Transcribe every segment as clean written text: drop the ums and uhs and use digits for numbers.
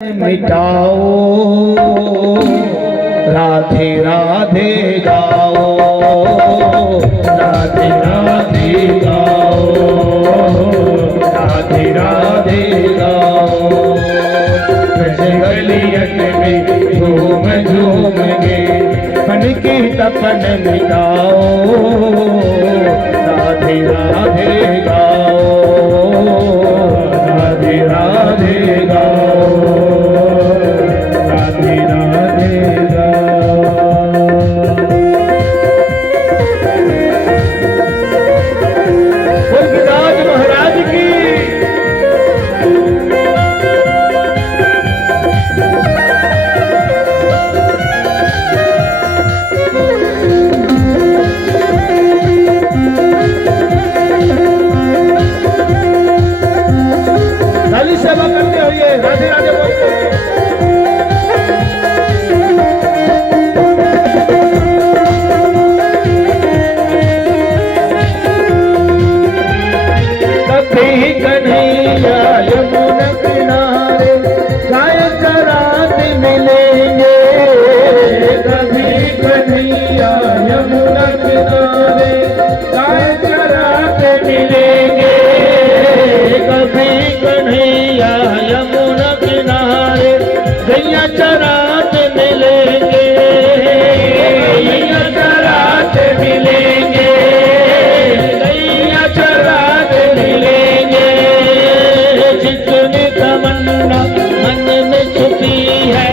मिटाओ राधे राधे गाओ, राधे राधे गाओ, राधे राधे गाओ। कृष्ण गलियन में झूम झूम के मन की तपन मिटाओ, राधे राधे गाओ, राधे राधे गाओ। सेवा करते हुए राधे राधे बोलते कभी कन्हैया यमुना किनारे गाय चराते मिलेंगे, कभी कन्हैया यमुना किनारे गाय चराते मिलेंगे, कभी कन्हैया यमुना किनारे गैया चराते मिलेंगे, गैया चराते मिलेंगे, गैया चराते मिलेंगे। जितनी तमन्ना मन में छुपी है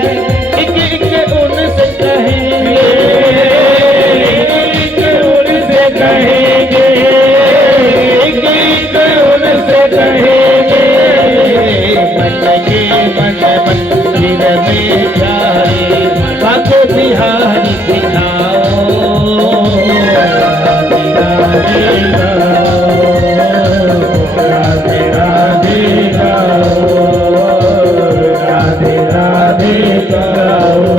एक एक उनसे कहेंगे, एक एक उनसे कहेंगे, एक एक उनसे कहेंगे। मंदिर में जाए बाको बिहारी दिखाओ, राधे राधे गाओ, राधे राधे गाओ, राधे राधे गाओ।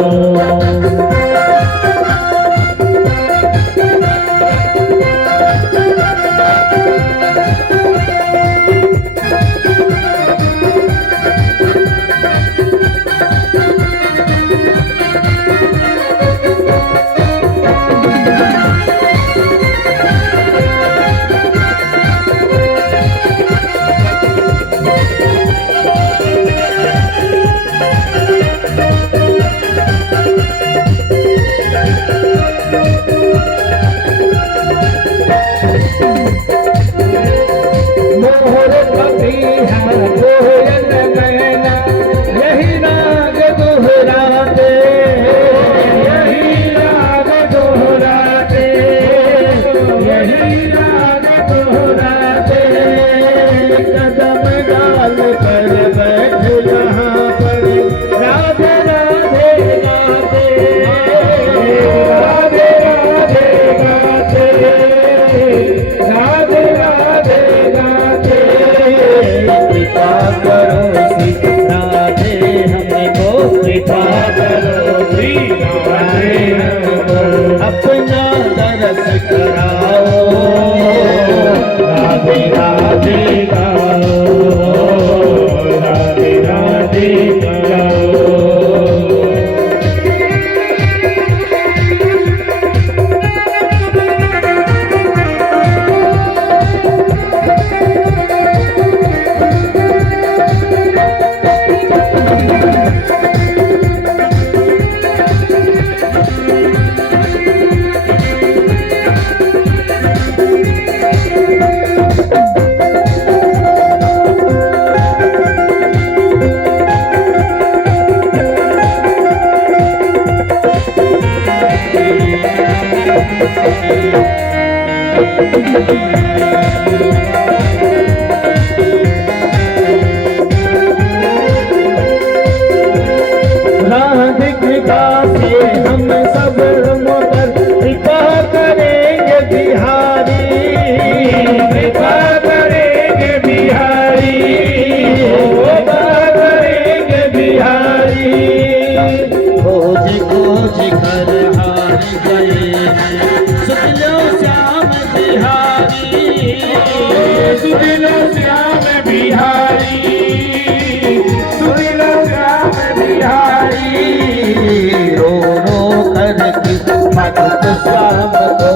श्याम को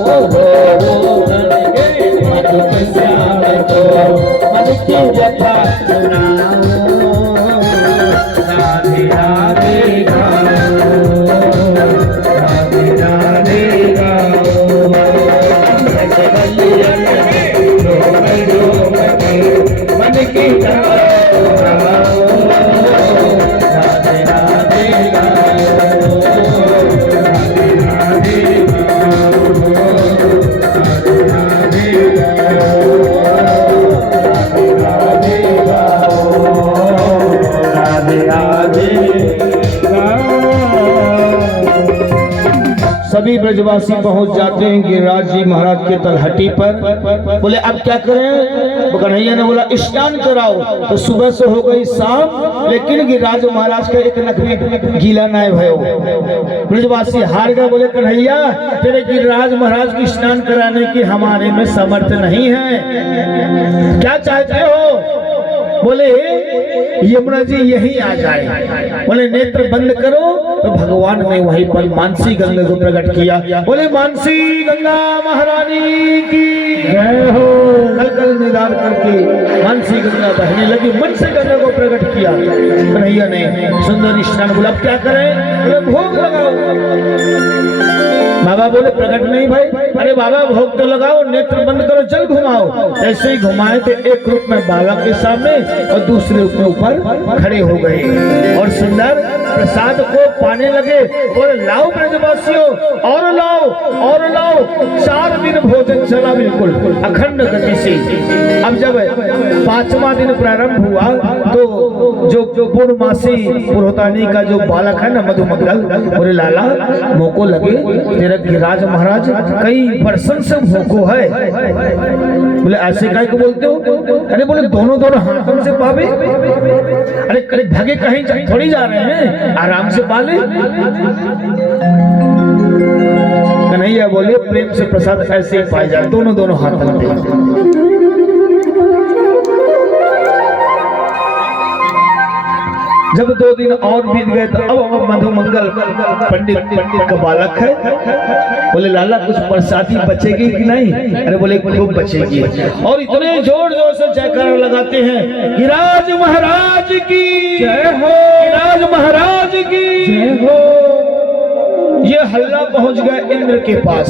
मन के मधुप श्याम को मन की व्यथा सुनाओ राधे राधे गाओ राधे राधे गाओ मन की सभी ब्रजवासी पहुंच जाते हैं गिरिराज जी महाराज के तलहटी पर। बोले अब क्या करें? कन्हैया ने बोला स्नान कराओ। तो सुबह से हो गई शाम, लेकिन गिरिराज महाराज का एक नख भी गीला नहीं भयो। ब्रजवासी हार गए। बोले कन्हैया तेरे गिरिराज महाराज की स्नान कराने की हमारे में समर्थ नहीं है, क्या चाहते हो? बोले यमुना जी यही आ जाए। बोले नेत्र बंद करो। तो भगवान ने वहीं पर मानसी गंगा को प्रकट किया। बोले मानसी गंगा महारानी की जय हो। कल कल निदान करके मानसी गंगा बहने लगी, मन से गंगा को प्रकट किया। कन्हैया ने सुंदर स्नान। बोला क्या करें? बोले भोग लगाओ। बाबा बोले प्रकट नहीं भाई। अरे बाबा भोग तो लगाओ, नेत्र बंद करो, चल घुमाओ। ऐसे ही घुमाए तो एक रूप में बाबा के सामने और दूसरे रूप में ऊपर खड़े हो गए और सुंदर प्रसाद को पाने लगे। बोले लाओ ब्रजवासियों, और लाओ और लाओ। 4 दिन भोजन चला बिल्कुल अखंड गति से। अब जब 5वां दिन प्रारंभ हुआ तो जो पूर्णमासी पुरोहितानी का जो बालक है ना मधुमंगल, बोले लाला मोको लगे तेरा गिरिराज महाराज कई वर्षों से भूखो है। बोले ऐसे काय को बोलते हो? अरे बोले दोनों दोनों हाथों से पावे। अरे भागे कहीं थोड़ी जा रहे हैं, आराम से पाले। कन्हैया बोले प्रेम से प्रसाद ऐसे ही पाए जाए, दोनों दोनों हाथों में। जब 2 दिन और बीत गए तो अब मधुमंगल पंडित का बालक है। बोले लाला कुछ प्रसादी बचेगी कि नहीं? अरे बोले खूब बचेगी। और इतने जोर जोर से जयकारा लगाते हैं गिरिराज महाराज की जय हो, गिरिराज महाराज की जय हो। ये हल्ला पहुंच गया इंद्र के पास।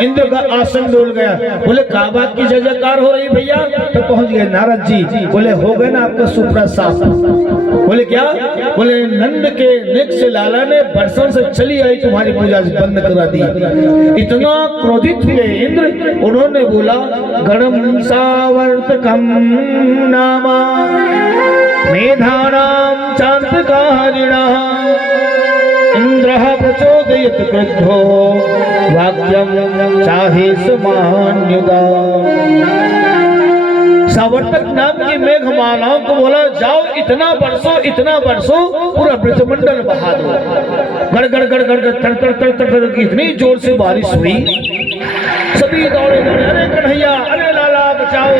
इंद्र का आसन डोल गया। बोले काबा की जय जयकार हो रही भैया। तो पहुंच गए नारद जी। बोले हो गए ना आपका सुपरा साफ? बोले क्या? बोले नंद के नेक से लाला ने वर्षों से चली आई तुम्हारी पूजा बंद करा दी। इतना क्रोधित हुए इंद्र, उन्होंने बोला गणम सावर्तकम नामा मेधानाम चांतकारिणा इंद्रः प्रचोदयत क्रुद्धो वाक्यम चाहे समान्युदा। सावर्तक नाम की मेघमालाओं को बोला जाओ इतना बरसो पूरा ब्रजमंडल बहा दो। गड़ गड़ गड़ गड़ गड़ तर तर तर तर तर इतनी जोर से बारिश हुई, सभी दौड़े दौड़े अरे कन्हैया, अरे लाला बचाओ,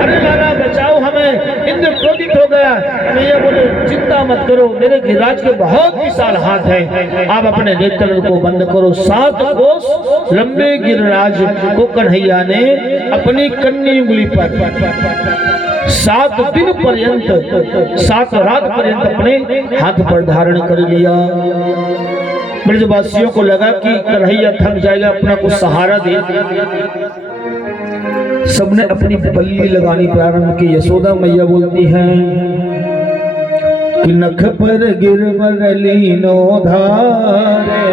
अरे लाला बचाओ हमें, इंद्र क्रोधित हो गया। कन्हैया बोले चिंता मत करो, मेरे गिरिराज के बहुत विशाल हाथ है, आप अपने नेत्र को बंद करो। 7 कोस लंबे गिरिराज को कन्हैया ने अपनी कन्नी उंगली पर 7 दिन पर्यंत 7 रात पर्यंत अपने हाथ पर धारण कर लिया। ब्रजवासियों को लगा कि कन्हैया थक जाएगा, अपना कुछ सहारा दे। सबने अपनी बल्ली लगानी प्रारंभ की। यशोदा मैया बोलती हैं कि नख पर गिरवर लीनो धारे।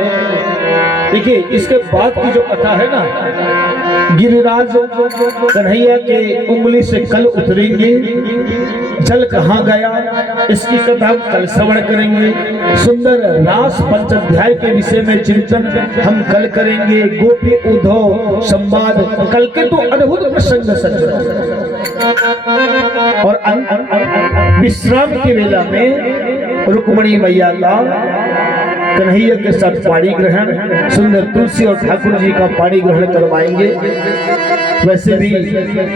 देखिए इसके बाद की जो कथा है ना, गिरिराज कन्हैया के उंगली से कल उतरेंगे, जल कहाँ गया इसकी कथा हम कल श्रवण करेंगे। सुंदर रास पंचाध्याय के विषय में चिंतन हम कल करेंगे। गोपी उद्धव संवाद कल के तो अद्भुत प्रसंग और विश्राम की वेला में रुक्मणी मैया का कन्हैया के साथ पाणी ग्रहण, सुंदर तुलसी और ठाकुर जी का पाणी ग्रहण करवाएंगे। वैसे भी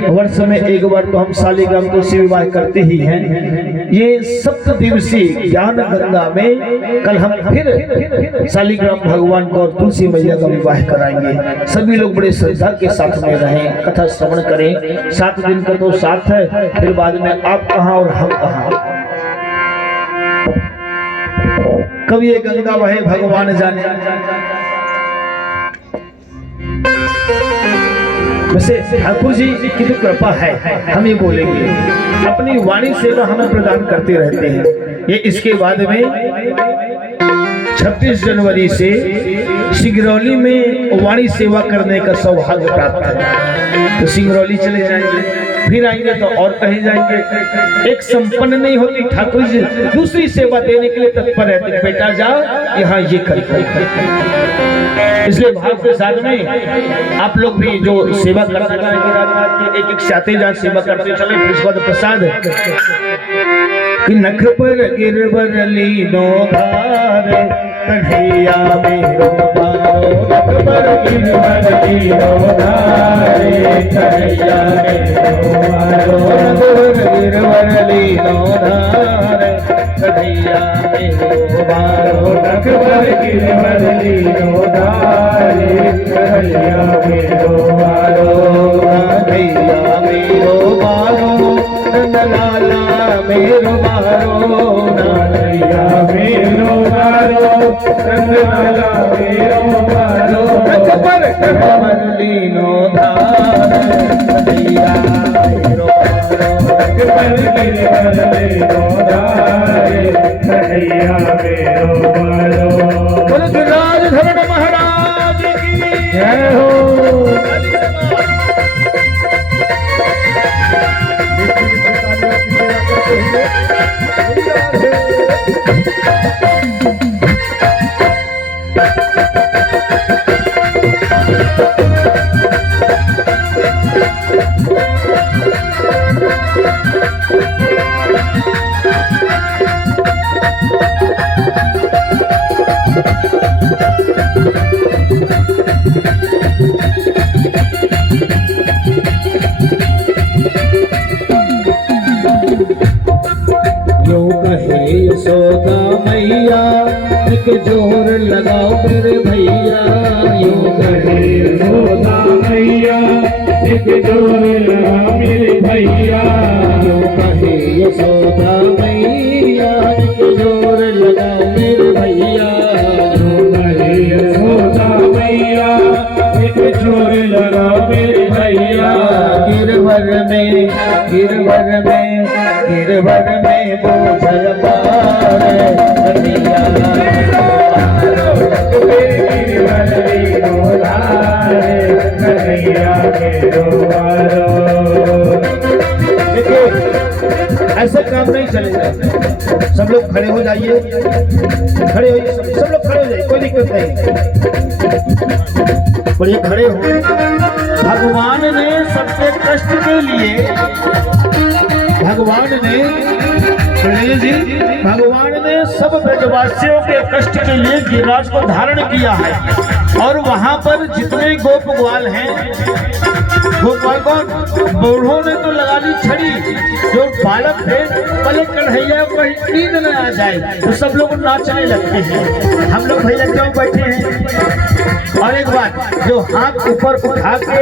वर्ष में एक बार तो हम शालिग्राम तुलसी विवाह करते ही हैं। ये सप्त दिवसीय ज्ञान गंगा में कल हम फिर शालिग्राम भगवान को और तुलसी मैया का विवाह कराएंगे। सभी लोग बड़े श्रद्धा के साथ में रहें, कथा श्रवण करें। 7 दिन का तो साथ है, फिर बाद में आप कहाँ और हम कहाँ। कब ये गंगा बहे भगवान जाने। वैसे ठाकुर जी की तो कृपा है, हम ये बोलेंगे, अपनी वाणी सेवा हमें प्रदान करते रहते हैं। ये इसके बाद में 26 जनवरी से सिंगरौली में वाणी सेवा करने का सौभाग्य प्राप्त है। तो सिंगरौली चले जाएंगे, फिर आएंगे तो और कहीं जाएंगे। एक संपन्न नहीं होती, ठाकुर जी दूसरी सेवा देने के लिए तत्पर रहते। बेटा जाओ यहाँ ये कर। इसलिए भाव के साथ में आप लोग भी जो सेवा करते हैं, एक साथे जहाँ सेवा करते चले। फिर उसके बाद प्रसाद कि नख पर गिरवर लीनो धार कन्हैया मेरो बारो। नख पर गिरवर लीनो धार कन्हैया मेरो बारो। नख पर गिरवर लीनो धार कन्हैया मेरो बारो। नख पर गिरवर लीनो धार कन्हैया मेरो बारो। कन्हैया मेरो बारो नंदलाला मेरो बारो। कन्हैया मेरो बारो नंदलाला मेरो बारो। नख पर गिरवर लीनो धार कन्हैया मेरो बारो। नख पर गिरवर लीनो धार कन्हैया मेरो बारो। बोलो गिरिराज धरण महाराज की जय हो। यशोदा मैया एक जोर लगाओ मेरे भैया। यूं कहे यशोदा मैया एक जोर लगाओ मेरे भैया। यूं कहे यशोदा मैया एक जोर लगाओ मेरे भैया। यूं कहे यशोदा मैया एक जोर लगाओ मेरे भैया। गिरवर में गिरवर में गिरवर में बोझल पार कन्हैया गिरवर लीनो धार कन्हैया मेरो बारो। देखिए ऐसे काम नहीं चलेगा। सब लोग खड़े हो जाइए, खड़े होइए, सब लोग खड़े हो जाइए, कोई दिक्कत नहीं। बोलिए खड़े हो। भगवान ने सबके कष्ट के लिए, भगवान ने सब ब्रजवासियों के कष्ट के लिए गिरिराज को धारण किया है। और वहां पर जितने गोप ग्वाल हैं, गोपाल कौन, बूढ़ों ने तो लगा ली छड़ी। जो बालक थे पहले कन्हैया को नींद न आ जाए तो सब लोग नाचने लगते हैं। हम लोग भैया क्यों बैठे हैं। और एक बात, जो हाथ ऊपर उठा के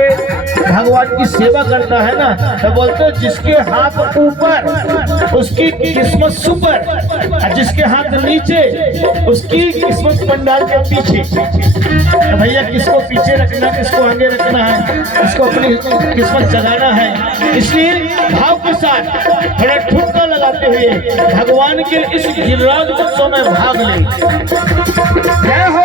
भगवान की सेवा करता है ना, तो बोलते जिसके हाथ ऊपर उसकी किस्मत सुपर, और जिसके हाथ नीचे उसकी किस्मत पंडाल के पीछे। तो भैया किसको पीछे रखना, किसको आगे रखना है, किसको अपनी किस्मत जगाना है। इसलिए भाव के साथ थोड़ा ठुमका लगाते हुए भगवान के इस गिरिराज उत्सव में भाग लें। जय हो।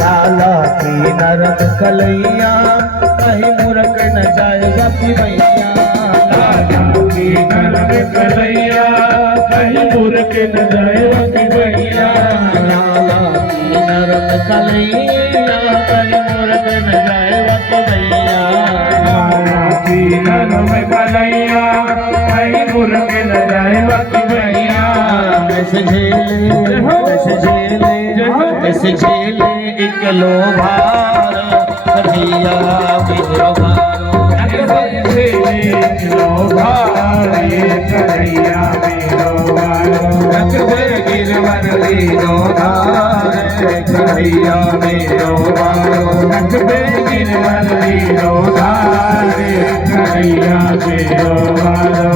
लाला की नरक कलैया कहीं मूर्ख न जाएगा कि भैया लाला की नरक कलैया कहीं मूर्ख न जाएगा कि भैया लाला की नरक कलैया कहीं मूर्ख न जाएगा कि भैया लाला की नरक कलैया कहीं मूर्ख न जाएगा कि भैया कैसे झेले एक लो भार भैया मेरो भारो कैसे लो भारे कन्हैया मेरो भारो रखबे गिरवर लीनो धार कन्हैया मेरो भारो रखबे गिरवर लीनो धारे कन्हैया मेरो भारो।